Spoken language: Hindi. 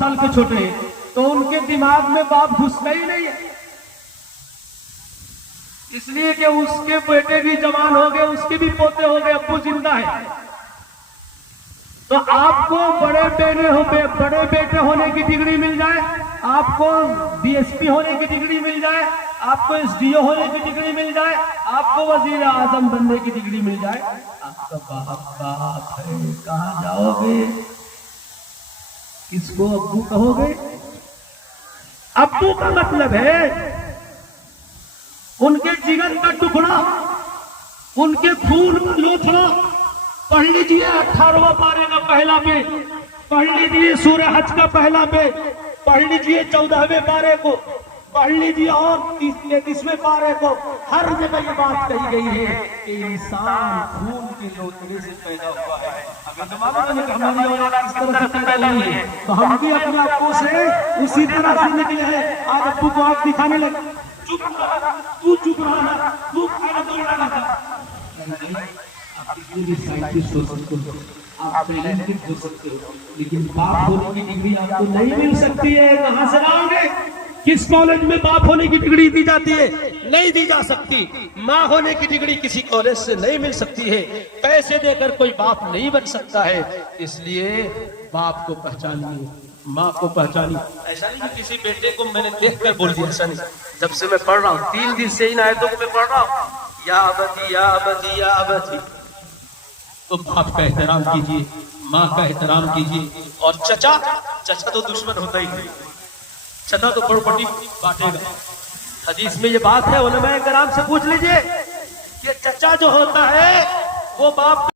साल के छोटे तो उनके दिमाग में बाप घुसता ही नहीं है, इसलिए कि उसके बेटे भी जवान हो गए, उसके भी पोते हो गए, अब्बू जिंदा है। तो आपको बड़े बेटे होने की डिग्री मिल जाए, आपको डीएसपी होने की डिग्री मिल जाए, आपको एसडीओ होने की डिग्री मिल जाए, आपको वजीर आजम बनने की डिग्री मिल जाए, आपका बाप है, कहां जाओगे? किसको अब्बू कहोगे? अब्बू का मतलब है उनके जिगर का टुकड़ा, उनके खून का लोथड़ा। पढ़ लीजिए 18वां पारे का पहला पे, पढ़ लीजिए सूरह हज का पहला पे, पढ़ लीजिए 14वें पारे को, पढ़ लीजिए और 33वें पारे को। हर जगह ये बात कही गई है कि इंसान खून के लोथड़े से पैदा हुआ है। अगर हमारी औलाद इस तरह से पैदा नहीं है तो हम भी अपने अब्बू से उसी तरह से निकले हैं। आज अब्बू को आंख दिखाने लगे, चुप रहा, तू चुप रहा, तू खाना बोल रहा था। आप साइंटिस्ट हो सकते हो, आप साइंटिस्ट हो सकते हो, लेकिन बाप होने की डिग्री आपको नहीं मिल सकती है। कहां से लाओगे? किस कॉलेज में बाप होने की डिग्री दी जाती है? नहीं दी जा सकती। माँ होने की डिग्री किसी कॉलेज से नहीं मिल सकती है। पैसे देकर कोई बाप नहीं बन सकता है। इसलिए बाप को पहचानिए, माँ को पहचानिए। ऐसा नहीं कि किसी बेटे को मैंने देखकर बोल दिया, ऐसा नहीं। जब से मैं पढ़ रहा हूँ, 3 दिन से इन आयतों को मैं पढ़ रहा हूँ, या अबदी या अबदी या अबदी। तो बाप का एहतराम कीजिए, माँ का एहतराम कीजिए। और चचा तो दुश्मन होता ही नहीं, चचा तो प्रॉपर्टी बांटेगा। हदीस में ये बात है, उलमाए कराम से पूछ लीजिए कि चचा जो होता है वो बाप